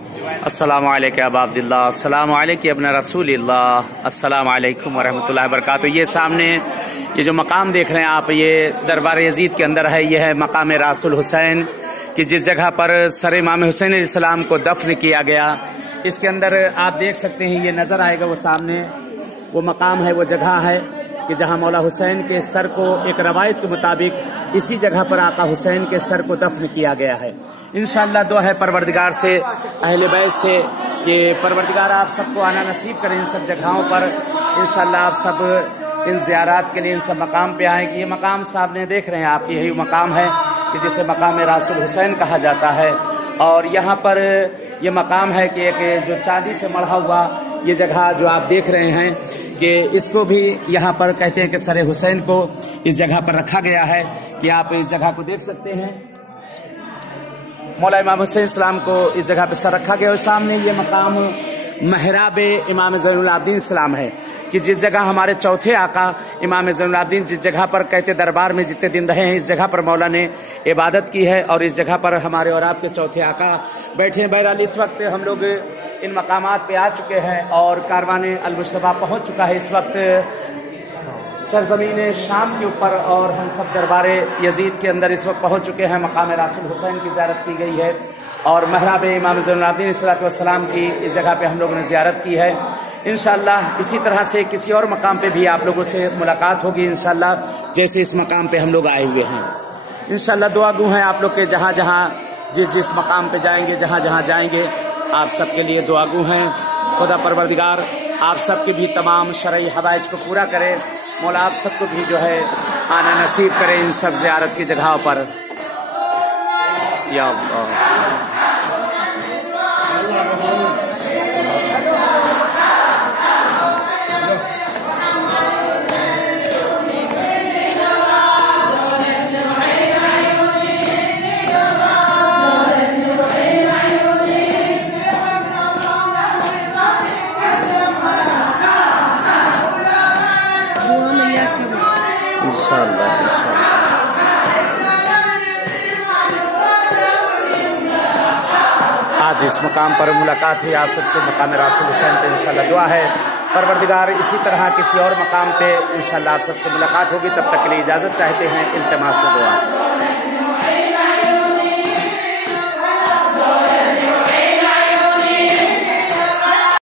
अस्सलामु अलैकुम अबा अब्दुल्लाह, अस्सलामु अलैकुम अब्ना रसूलिल्लाह, अस्सलामु अलैकुम वरहमतुल्लाहि वबरकातुहू। ये सामने ये जो मकाम देख रहे हैं आप, ये दरबार यजीद के अंदर है। यह है मकाम रासुल हुसैन कि जिस जगह पर सर इमाम हुसैन अलैहिस्सलाम को दफन किया गया। इसके अंदर आप देख सकते हैं, ये नजर आएगा वो सामने वो मकाम है, वो जगह है कि जहां मौला हुसैन के सर को एक रवायत के मुताबिक इसी जगह पर आका हुसैन के सर को दफन किया गया है। इंशाअल्लाह दुआ है परवरदिगार से, अहले बैत से, ये परवरदिगार आप सबको आना नसीब करें इन सब जगहों पर। इंशाअल्लाह आप सब इन ज़ियारात के लिए इन सब मकाम पे आएंगे। ये मकाम सामने देख रहे हैं आप, यही मकाम है कि जिसे मकाम रासुल हुसैन कहा जाता है। और यहाँ पर ये मकाम है कि एक जो चांदी से मढ़ा हुआ ये जगह जो आप देख रहे हैं कि इसको भी यहाँ पर कहते हैं कि सर हुसैन को इस जगह पर रखा गया है कि आप इस जगह को देख सकते हैं। मौला इमाम हुसैन इस्लाम को इस जगह पर सर रखा गया। और सामने ये मकाम महराब इमाम ज़ैनुल आबिदीन इस्लाम है कि जिस जगह हमारे चौथे आका इमाम ज़ैनुल आबिदीन जिस जगह पर कहते दरबार में जितने दिन रहे हैं, इस जगह पर मौला ने इबादत की है और इस जगह पर हमारे और आपके चौथे आका बैठे हैं। बहरहाल इस वक्त हम लोग इन मकामात पे आ चुके हैं और कारवान अल-मुश्तबा पहुंच चुका है इस वक्त सरजमीन शाम के ऊपर। और हम सब दरबार यजीद के अंदर इस वक्त पहुंच चुके हैं। मकाम रासुल हुसैन की ज़ियारत की गई है और महराब इमाम ज़ैनुल आबिदीन अलैहिस्सलाम की इस जगह पे हम लोगों ने ज़ियारत की है। इंशाअल्लाह इसी तरह से किसी और मकाम पे भी आप लोगों से मुलाकात होगी इंशाअल्लाह, जैसे इस मकाम पे हम लोग आए हुए हैं। इंशाअल्लाह दुआ गो है आप लोग के, जहाँ जहाँ जिस मकाम पे जाएंगे, जहाँ जहाँ जाएंगे, आप सबके लिए दुआ गो हैं। खुदा परवरदिगार आप सबके भी तमाम शरई हवाइज को पूरा करे। मौला आप सबको भी जो है आना नसीब करे इन सब ज़ियारत की जगहों पर। या अल्लाह। आज इस मकाम पर मुलाकात हुई आप सबसे मकाम रासुल हुसैन पे। इंशाअल्लाह दुआ है परवरदिगार इसी तरह किसी और मकाम पे इंशाअल्लाह आप सबसे मुलाकात होगी। तब तक के लिए इजाज़त चाहते हैं, इल्तिमास से दुआ।